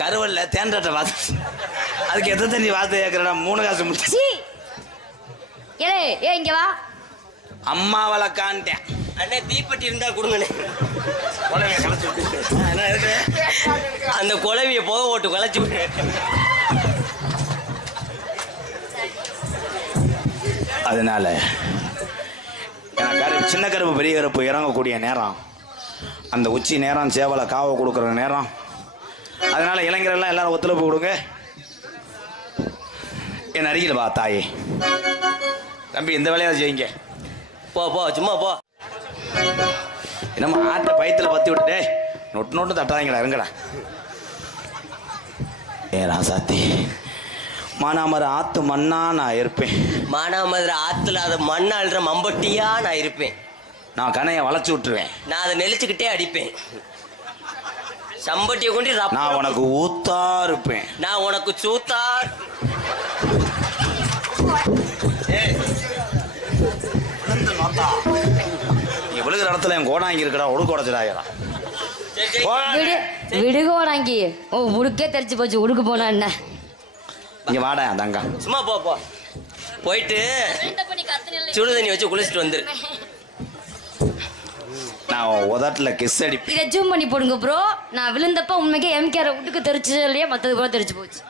கருவல்ல தேன்றாட்ட வாத்து அதுக்கு எத்தனை தண்ணி வாத்து கேட்கறடா மூணு காசு முடிச்சு ஏலே ஏ இங்க வா. அம்மா வளர்க்கான்ட்டேன் அண்ணே தீப்பெட்டி இருந்தா கொடுங்கண்ணே. விட்டு அந்த குழவிய போக ஓட்டு களைச்சு விடு அதனால எனக்கு கரு சின்ன கருப்பு பெரிய கருப்பு இறங்கக்கூடிய நேரம். அந்த உச்சி நேரம் சேவலை காவ கொடுக்குற நேரம். அதனால இளைஞரெல்லாம் எல்லாரும் ஒத்துழைப்பு கொடுங்க. என் அருகில் வா தாயே. தம்பி இந்த வேலையாவது செய்யுங்க போ போ சும்மா போ. என்னம்மா ஆட்டை பயத்தில் பற்றி விட்டுட்டே நொட்டு நொட்டு தட்டாதீங்களா இருங்கடா. ஏ ராசாத்தி மானாமர ஆத்து மண்ணா நான் இருப்பேன். மானாமதுரை ஆத்துல அதை மண் அழுற மம்பட்டியா நான் இருப்பேன். நான் கனையை வளைச்சி விட்டுருவேன். நான் அதை நெளிச்சுக்கிட்டே அடிப்பேன். சம்பட்டியை கொண்டு நான் உனக்கு ஊத்தா இருப்பேன். நான் உனக்கு சூத்தா நீ விழுகிற இடத்துல என் கோடாங்கி இருக்கடா ஒடுக்க உடச்சிடாயடா விடு விடுகோடாங்கி ஓ உடுக்கே தெரிச்சு போச்சு உடுக்கு போனா என்ன? இங்க வாடா தங்கா சும்மா போ போ. போயிட்டு சுடு தண்ணி வச்சு குளிச்சுட்டு வந்துரு. நான் உதட்டுல கிஸ் அடிப்பேன் இதை ஜூம் பண்ணி போடுங்க ப்ரோ நான் விழுந்தப்ப உண்மைக்கே எம்கேர உடுக்கு தெரிச்சு இல்லையா மற்றது கூட தெரிச்சு போச்சு.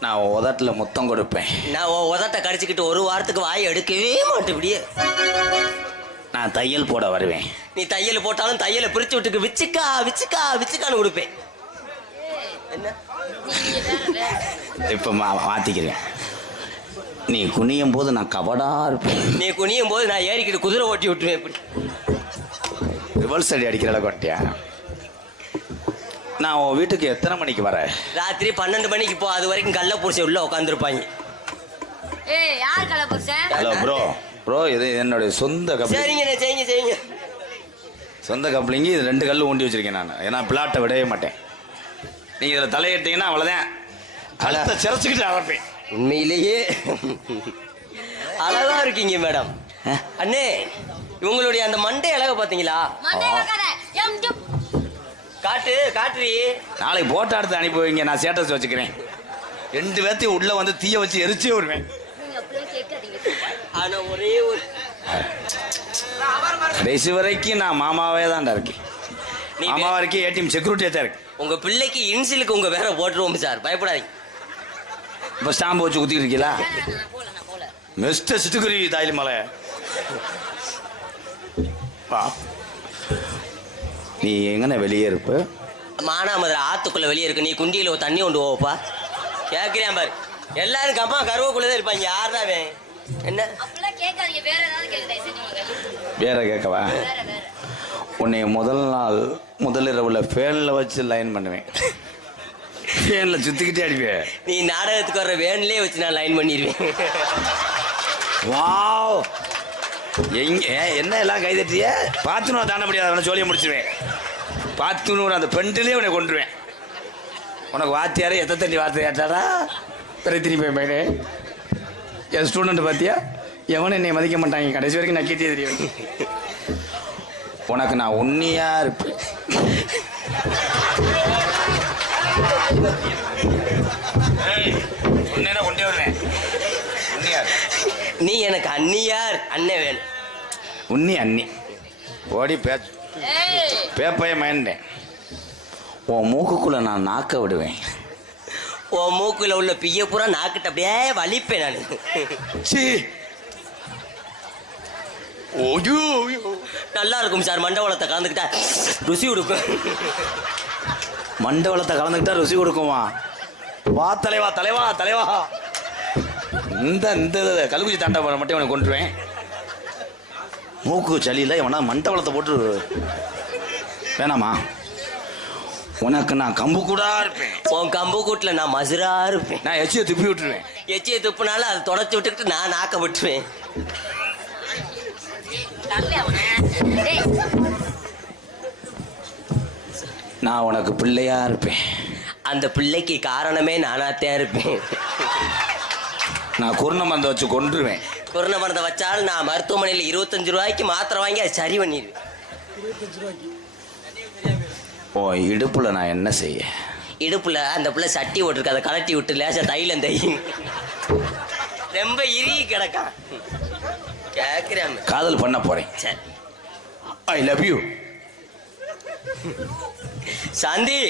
நான் உதட்டுல முத்தம் கொடுப்பேன். நான் உன் உதட்ட கடிச்சுக்கிட்டு ஒரு வாரத்துக்கு வாய் எடுக்கவே மாட்டேன் இப்படியே நான் தையல் போட வருவேன். நீ தையல் போட்டாலும் தையலை பிரிச்சு விட்டுக்கு விச்சுக்கா விச்சுக்கா விச்சுக்கான்னு கொடுப்பேன் என்ன? இப்ப மா- மாத்திக்கிறேன். நீ குனியும் போது நான் கபடா இருப்பேன். நீ குனியும் போது நான் ஏறிக்கிட்டு குதிரை ஓட்டி விட்டுருவேன் இப்படி. ரிவர்ஸ் அடி அடிக்கிற கொட்டியா? நான் உன் வீட்டுக்கு எத்தனை மணிக்கு வரேன்? ராத்திரி பன்னெண்டு மணிக்கு போ அது வரைக்கும் கள்ள பூசி உள்ள உட்காந்துருப்பாங்க ஏய் யார் கலை புருஷன் ஹலோ ப்ரோ ப்ரோ இது என்னுடைய சொந்த கப்பல் சரிங்கண்ணே செய்யுங்க செய்யுங்க. சொந்த கப்ளிங்க இது ரெண்டு கல் ஊண்டி வச்சிருக்கேன் நான். ஏன்னா பிளாட்டை விடவே மாட்டேன். நீங்க இதுல தலையிட்டீங்கன்னா அவ்வளவுதான். கழுத்தை சிறச்சுக்கிட்டு அறப்பேன் உண்மையிலேயே. அழகா இருக்கீங்க மேடம்? அண்ணே இவங்களுடைய அந்த மண்டை அழக பாத்தீங்களா காட்டு காட்டுறி நாளைக்கு போட்டோ எடுத்து அனுப்பி வைங்க நான் ஸ்டேட்டஸ் வச்சுக்கிறேன். ரெண்டு பேர்த்தையும் உள்ள வந்து தீய வச்சு எரிச்சே விடுவேன். ஆனா ஒரே ஒரு கடைசி வரைக்கும் நான் மாமாவே தான்டா இருக்கேன். நீ மாமா வரைக்கும் ஏடிஎம் செக்யூரிட்டியாக தான் இருக்கு உங்க பிள்ளைக்கு இன்சிலுக்கு உங்க பேரை போட்டுருவோம் சார். பயப்படாதீங்க. இப்போ ஸ்டாம்பு வச்சு குத்திட்டு இருக்கீங்களா? மிஸ்டர் சிட்டுக்குருவி தாய்லி மலை. வா நீ எங்கன வெளியே இருப்ப? மானாமதுரை ஆத்துக்குள்ள வெளியே இருக்கு. நீ குண்டியில தண்ணி கொண்டு போவப்பா. கேக்குறேன் பாரு. எல்லாரும் கம்மா கருவக்குள்ளதான் இருப்பாங்க. யாருடா அவன்? என்ன? வேற கேட்கவா? உன்னை முதல் நாள் முதல் இரவுல ஃபேனில் வச்சு லைன் பண்ணுவேன். ஃபேனில் சுற்றிக்கிட்டே அடிப்பேன் நீ நாடகத்துக்கு வர்ற வேன்லயே வச்சு நான் லைன் பண்ணிடுவேன் வாவ் எங்க என்ன எல்லாம் கைதட்டிய? பார்த்துன்னு தாண்ட முடியாது அவனை ஜோலியை முடிச்சிருவேன். பாத்துனூர் அந்த பெண்டிலே உன்னை கொண்டுருவேன் உனக்கு வாத்தியாரே எத்த தண்ணி வார்த்தை கேட்டாடா பிரத்தினி போய் பையனே. என் ஸ்டூடெண்ட் பார்த்தியா எவனும் என்னை மதிக்க மாட்டாங்க. கடைசி வரைக்கும் நான் கேட்டே தெரியும். உனக்கு நான் உண்மையாக இருப்பேன். அண்ணியார் அண்ணன் வேணும் உன்னி அண்ணி. ஓடி பே பேப்பைய மயந்தேன். உன் மூக்குக்குள்ள நான் நாக்க விடுவேன். உன் மூக்குல உள்ள பிய்ய பூரா நாக்கிட்ட அப்படியே வலிப்பேன் நான். சீ ஓயோ நல்லா இருக்கும் சார் மண்டபலத்தை கலந்துக்கிட்டா ருசி கொடுக்கும் மண்டவளத்தை கலந்துக்கிட்டா ருசி கொடுக்குமா வா தலைவா தலைவா தலைவா. இந்த இந்த கல்குச்சி தாண்டா மட்டும் இவனை கொண்டுருவேன். மூக்கு சளியில் இவனா மண்டவளத்தை போட்டு வேணாமா? உனக்கு நான் கம்பு கூடா இருப்பேன். உன் கம்பு கூட்டில் நான் மசுரா இருப்பேன். நான் எச்சியை துப்பி விட்டுருவேன். எச்சியை துப்புனாலும் அதை தொடச்சி விட்டுக்கிட்டு நான் நாக்க விட்டுருவேன். நான் உனக்கு பிள்ளையா இருப்பேன். அந்த பிள்ளைக்கு காரணமே நானாத்தான் இருப்பேன். நான் குருண மருந்தை வச்சு கொன்றுவேன். கொரோனா பணத்தை வச்சாலும் நான் மருத்துவமனையில் இருபத்தஞ்சு ரூபாய்க்கு மாத்திரை வாங்கி அதை சரி பண்ணிடுவேன். ஓ இடுப்புல நான் என்ன செய்ய? இடுப்புல அந்த பிள்ளை சட்டி ஓட்டிருக்கு அதை கலட்டி விட்டு லேசா தைலம் தை. ரொம்ப இறுகி கிடக்கான். கேக்குறேன். காதல் பண்ண போறேன். சரி. I love you Shanthi.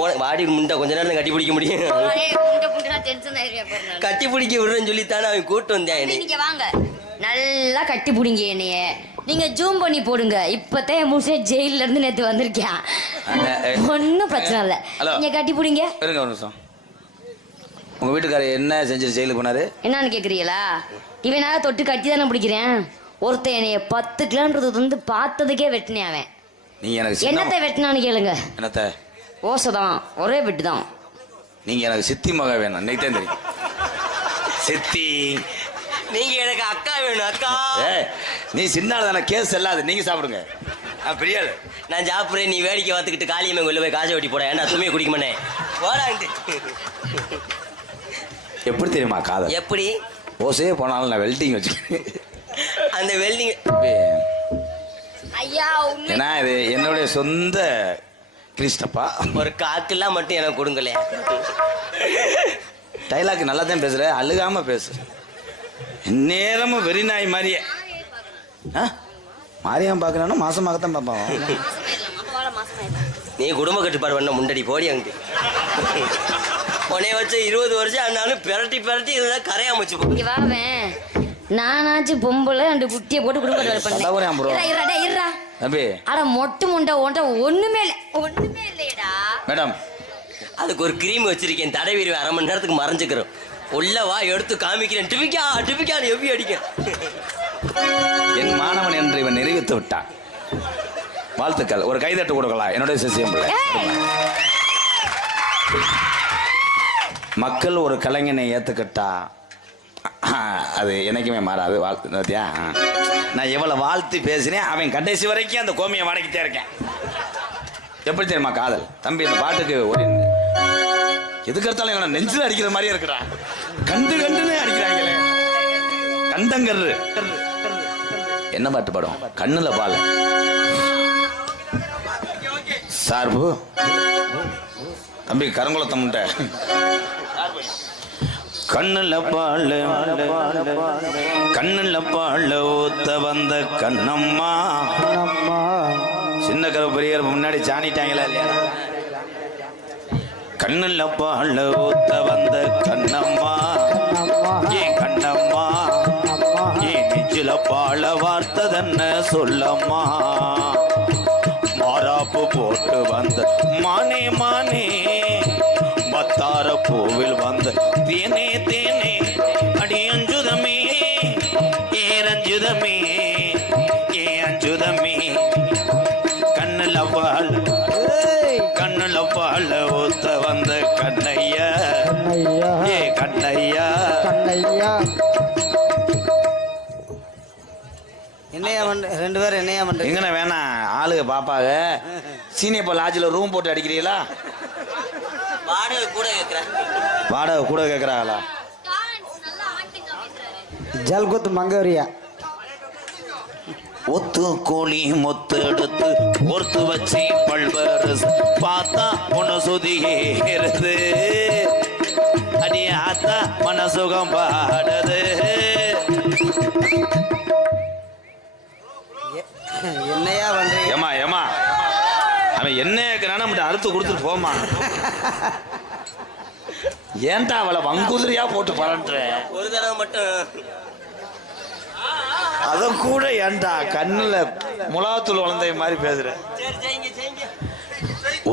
உனக்கு வாடி முண்டை கொஞ்ச நேரம் கட்டி பிடிக்க முடியும். கட்டி பிடிக்க விடுறேன்னு சொல்லித்தானே அவன் கூட்டு வந்தேன். நீங்க வாங்க. நல்லா கட்டி பிடிங்க என்னைய. நீங்க ஜூம் பண்ணி போடுங்க. இப்பதான் என் ஜெயில இருந்து நேத்து வந்திருக்கேன். ஒன்னும் பிரச்சனை இல்ல. நீங்க கட்டி பிடிங்க. இருங்க ஒரு நிமிஷம். உங்க வீட்டுக்காரர் என்ன செஞ்சு ஜெயிலுக்கு போனாரு? என்னன்னு கேக்குறீங்களா? இவனாக தொட்டு கட்டி தானே பிடிக்கிறேன். ஒருத்தன் என்னைய பத்து கிலோமீட்டர் வந்து பார்த்ததுக்கே வெட்டினேன் அவன். நீங்க எனக்கு என்னத்தை வெட்டினான்னு கேளுங்க. என்னத்த? ஓசைதான். ஒரே வெட்டு தான் நீங்க எனக்கு சித்தி மக வேணும். இன்னைக்கு தான் தெரியும். சித்தி. நீங்க எனக்கு அக்கா வேணும் அக்கா. நீ சின்ன தானே கேஸ் செல்லாது நீங்க சாப்பிடுங்க. நான் பெரிய ஆளு நான் சாப்பிடுறேன் நீ வேடிக்கை பார்த்துக்கிட்டு காளியம்மன் கொள்ள போய் காசை வெட்டி போட. ஏன்னா துணியை குடிக்க மாட்டேன். போடான்ட்டு எப்படி தெரியுமா காதல்? எப்படி? ஓசே போனாலும் நான் வெல்டிங் வச்சுக்கேன் அந்த வெல்டிங் ஐயா உண்மை ஏன்னா இது என்னுடைய சொந்த கிறிஸ்டப்பா. ஒரு காக்கெல்லாம் மட்டும் எனக்கு கொடுங்களே. டைலாக் நல்லா தான் பேசுற அழுகாம பேசு. நேரமும் வெறி நாய் மாதிரியே. ஆ? மாரியாம பார்க்கணும்னா மாசமாகத்தான் பார்ப்பான். நீ குடும்ப கட்டுப்பாடு பண்ண முண்டடி போடி அங்கிட்டு. உன்னைய வச்சு இருபது வருஷம் ஆனாலும் பிரட்டி பிரட்டி இதெல்லாம் கரையாம வச்சு போ. இங்க வாவேன் நானாச்சும் பொம்பளை ரெண்டு குட்டியை போட்டு bro. பண்ணேன். இருடா, இருடா. தம்பி. அட மொட்டு முண்டை உன்ட்ட ஒண்ணுமே இல்ல. ஒண்ணுமே இல்லையடா. மேடம் அதுக்கு ஒரு கிரீம் வச்சிருக்கேன். தடவி அரை மணி நேரத்துக்கு மறைஞ்சுக்கிறோம். உள்ள வா எடுத்து காமிக்கிறேன். டிபிக்கா டிபிக்கான்னு எவ்வி அடிக்க என் மாணவன் என்று இவன் நிரூபித்து விட்டான். வாழ்த்துக்கள். ஒரு கைதட்டு கொடுக்கலாம் என்னுடைய சிசியம் பிள்ளை. மக்கள் ஒரு கலைஞனை ஏத்துக்கிட்டா அது என்னைக்குமே மாறாது. வாழ்த்து பார்த்தியா? நான் எவ்வளவு வாழ்த்து பேசினேன். அவன் கடைசி வரைக்கும் அந்த கோமியை வடக்கிட்டே இருக்கேன். எப்படி தெரியுமா காதல்? தம்பி இந்த பாட்டுக்கு ஒரு எதுக்கு எடுத்தாலும் இவனை நெஞ்சில் அடிக்கிற மாதிரியே இருக்கிறா கண்டு கண்டுன்னு அடிக்கிறாங்களே. கண்டங்கர்ரு. என்ன பாட்டு படம் கண்ணுல பால். சார்பு? தம்பி கருங்குளத்தம் கண்ணுல பால் கண்ணுல பால் ஊத்த வந்த கண்ணம்மா. சின்ன கரு பெரிய முன்னாடி சாணிட்டாங்களா இல்லையா? கண்ணுல பால் ஊத்த வந்த கண்ணம்மா. ஏ கண்ணம்மா? ஏ நெஞ்சில பால வார்த்ததென்ன சொல்லம்மா? மாறாப்பு போட்டு வந்த மானே மானே. மத்தார பூவில் வந்த தேனே தேனே அடி அஞ்சுதமே ஏ ரஞ்சுதமே ஏ அஞ்சுதமே. கண்ணுல பால் கண்ணுல பால் ஊத்த வந்த கண்ணையா? கண்ணையா. ஏ கண்ணையா? கண்ணையா. என்னையா ரெண்டு பேரும் என்னையா பண்றீங்க வேணாம் ஆளுக பாப்பாக. சீனியப்ப லாட்ஜில் ரூம் போட்டு அடிக்கிறீங்களா? வாடகை கூட கேட்குறாங்களா ஜல்குத் மங்கோரியா. ஒத்து கோழி மொத்து எடுத்து ஒருத்து வச்சு பல்வேறு பார்த்தா உன சுதியேறுது அடி ஆத்தா மனசுகம் பாடுது. என்னையா பண்றீங்க? ஏமா ஏமா அவன் என்ன கேட்கறான நம்மகிட்ட அறுத்து கொடுத்துட்டு போமா ஏன்டா அவளை வங்குதிரியா போட்டு பரட்டுற? ஒரு தடவை மட்டும். அத கூட ஏன்டா கண்ணுல முலாத்தூள் வளர்ந்த மாதிரி பேசுற?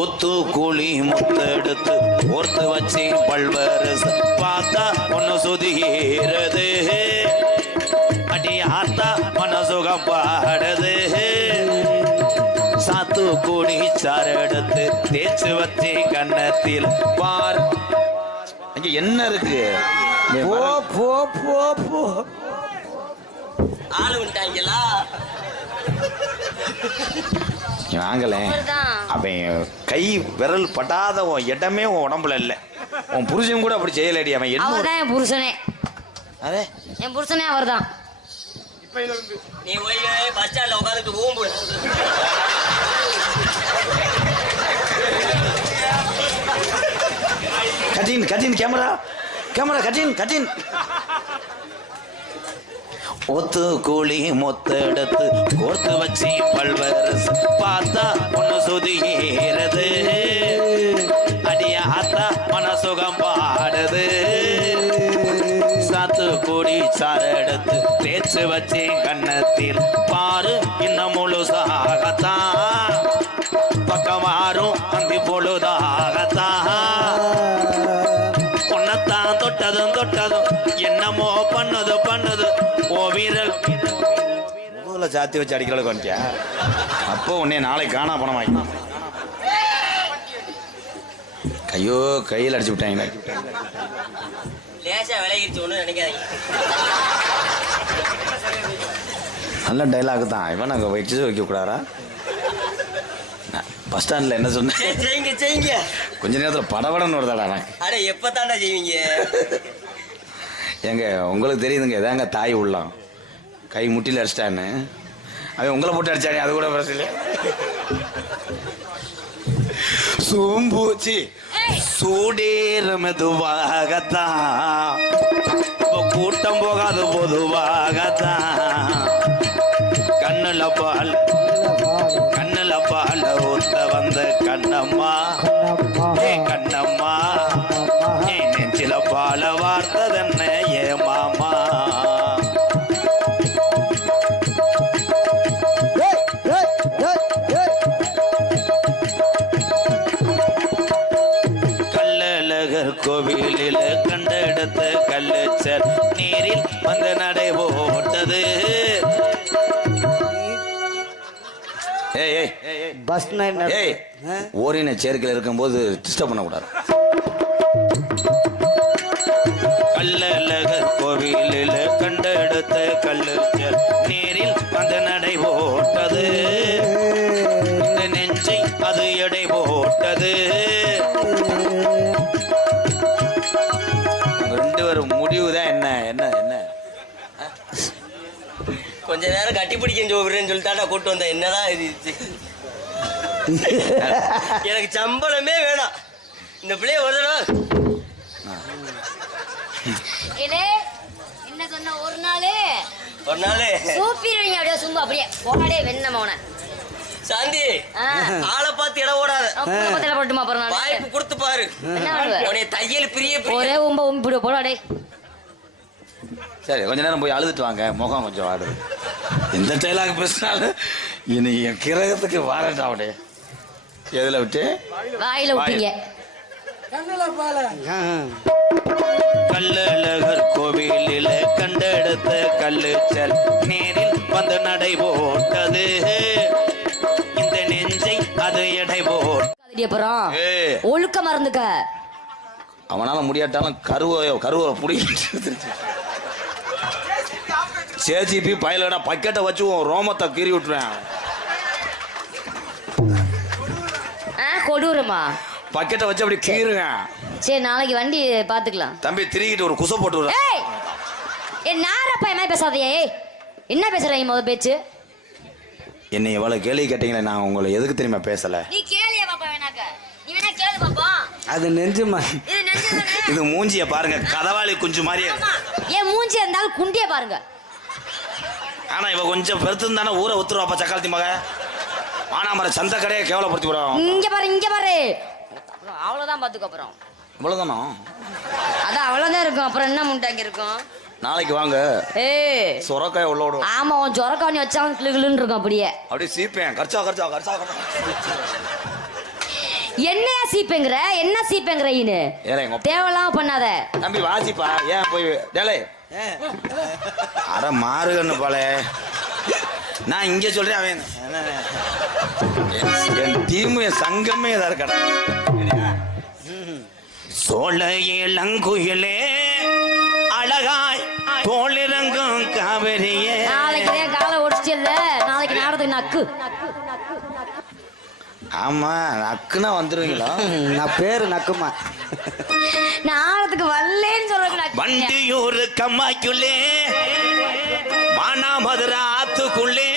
ஒத்து கூலி முத்த எடுத்து ஒருத்து வச்சு பல்வேறு பார்த்தா ஒன்னு சுதிகிறது அடி ஆத்தா மனசுகம் பாடுது. சாறு எடுத்து தேய்ச்சு வச்சு கன்னத்தில் பார். அங்க என்ன இருக்கு? போ போ போ போ. ஆளு விட்டாங்களா அவர்தான். அவன் கை விரல் படாத உன் இடமே உன் உடம்புல இல்லை. உன் புருஷன் கூட அப்படி செய்யலடி. அவன் என்ன அவர்தான் என் புருஷனே. அரே என் புருஷனே அவர்தான். நீ போய் பஸ் ஸ்டாண்ட்ல உட்காந்துட்டு ஊம்பு. கட்டின் கேமரா. கேமரா கட்டின் கட்டின். ஒத்து கூலி மொத்த எடுத்து கோர்த்து வச்சு பல்வரசு பார்த்தா ஒண்ணு சுதிகிறது அடிய ஆத்தா மன சுகம் பாடுது. சாத்து கூடி சாறு எடுத்து தேய்ச்சு வச்சு கண்ணத்தில் பாரு இன்னும் முழுசாகத்தான். பக்கமாறும் அந்தி பொழுதாக முதல்ல சாத்தி வச்சு அடிக்கிறதுக்கு வந்துட்டியா? அப்போ உன்னை நாளைக்கு காணா பணமாக்கி. ஐயோ கையில் அடிச்சு நினைக்காதீங்க. நல்ல டைலாக் தான். இவன் அங்கே வச்சு வைக்கக்கூடாரா பஸ் ஸ்டாண்டில் என்ன சொன்னேன் செய்யுங்க செய்யுங்க. கொஞ்ச நேரத்தில் படபடன்னு வருதாடா எனக்கு அட எப்போ தாண்டா செய்வீங்க? ஏங்க உங்களுக்கு தெரியுதுங்க இதாங்க தாய் உள்ளம். கை முட்டியில் அடிச்சிட்டான்னு. அவன் உங்களை போட்டு அடிச்சானே அது கூட பிரச்சனை இல்லை சூம்பூச்சி. சூடேற மெதுவாகத்தான் இப்போ கூட்டம் போகாது பொதுவாகத்தான். கண்ணுல பால் கண்ணுல பால் ஊத்த வந்த கண்ணம்மா. ஏ கண்ணம்மா. ஏ நெஞ்சில பால வார்த்ததென்ன? கோவிலில் கண்டெடுத்த கல்லுச்சர் நீரில் வந்து நடை போட்டது. பஸ் ஓரின சேர்க்கையில் இருக்கும்போது டிஸ்டர்ப் பண்ணக்கூடாது. கள்ளழகர் கோவிலில் கண்டெடுத்த கல்லுச்சர் நீரில் வந்து நடை போட்டது. நெஞ்சை அது எடை போட்டது. கட்டி பிடிக்க சொல்றேன்னு சொல்லிட்டாடா கூட்டு வந்த என்னடா இது? எனக்கு சம்பளமே வேணாம். இந்த பிள்ளைய ஒரு தடவை. என்ன? சொன்ன? ஒரு நாளே. ஒரு நாள். சூப்பிடுவீங்க அப்படியே சும்மா அப்படியே. போடே வெண்ண மௌன சாந்தி ஆளை பார்த்து இடம் ஓடாத குடும்பத்தில் போட்டுமா அப்புறம் வாய்ப்பு கொடுத்து பாரு? உன்னை தையல் பிரிய ஒரே உம்ப உம்பி போடு போடா சரி கொஞ்ச நேரம் போய் அழுதுட்டு வாங்க. முகம் கொஞ்சம் வாடுது இந்த டைலாக் பேசினாலும் இனி என் கிரகத்துக்கு வாரட்டா அவடே எதுல விட்டு? வாயில விட்டீங்க. கள்ளழகர் கோவிலில் கண்டெடுத்த கல்லுச்சல் நேரில் வந்து நடை போட்டது. இந்த நெஞ்சை அது எடை அப்புறம். ஒழுக்க மறந்துக்க. அவனால முடியாட்டாலும் கருவை கருவை பிடிக்கிட்டு சேஜிபி பயலடா பக்கெட்டை வச்சு ரோமத்தை கீறி விட்டுருவேன். ஆ கொடூரமா? பக்கெட்டை வச்சு அப்படி கீறுவேன். சரி நாளைக்கு வண்டி பாத்துக்கலாம். தம்பி திருகிட்டு ஒரு குசை போட்டு விடுறேன் ஏய்! ஏ நாரப்பா என்ன பேசாதே ஏய் என்ன பேசுற நீ முத பேச்சு? என்னை எவ்வளவு கேள்வி கேட்டீங்களே நான் உங்களை எதுக்கு தெரியுமா பேசல? நீ கேளியா பாப்பா வேணாக்க. நீ வேணா கேளு பாப்பா. அது நெஞ்சுமா இது நெஞ்சு இது மூஞ்சிய பாருங்க கதவாளி குஞ்சு மாதிரியே ஆமா. ஏன் மூஞ்சி இருந்தாலும் குண்டிய பாருங்க. ஆனா இவ கொஞ்சம் பெருத்து தானே ஊரை ஒத்துருவாப்பா சக்காலத்தி மக? மானாமர சந்த கடையை கேவலப்படுத்தி விடும் இங்க பாரு இங்க பாரு. அவ்வளவுதான் பாத்துக்க அப்புறம். இவ்வளவுதானோ? அதான் அவ்வளவுதான் இருக்கும். அப்புறம் என்ன முண்டாங்க இருக்கும்? நாளைக்கு வாங்க. ஏய் சொரக்காய உள்ள விடும் ஆமா உன் சொரக்காணி வச்சாலும் கிளு கிளுன்னு இருக்கும் அப்படியே. அப்படியே சீப்பேன். கர்ச்சா கர்ச்சா கர்ச்சா. என்னையா சீப்பேங்கிற? என்ன சீப்பேங்கிற ஈனு? தேவையில்லாம பண்ணாத. தம்பி வாசிப்பா. ஏன் போய் டேலே அட மாறுகன்னு போல. நான் இங்க சொல்றேன் அவன் என்- என் டீம் என் சங்கமே இதா இருக்கடா சோழ இளங்குயிலே அழகாய் தோளிறங்கும் காவிரியே. நாளைக்கு காலை இல்ல நாளைக்கு நாடத்துக்கு நக்கு. ஆமா அக்குனா வந்துருவீங்களா? நான் பேரு நக்குமா நாடத்துக்கு வரலன்னு சொல்றேன் வண்டியூர் கம்மாய்க்குள்ளே மானாமதுரை ஆத்துக்குள்ளே